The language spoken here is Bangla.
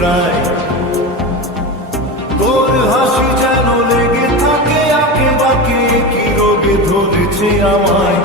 প্রায় তোর হাসি যেন লেগে থাকে আঁকে বাঁকে কি রোগে ধরেছে আমায়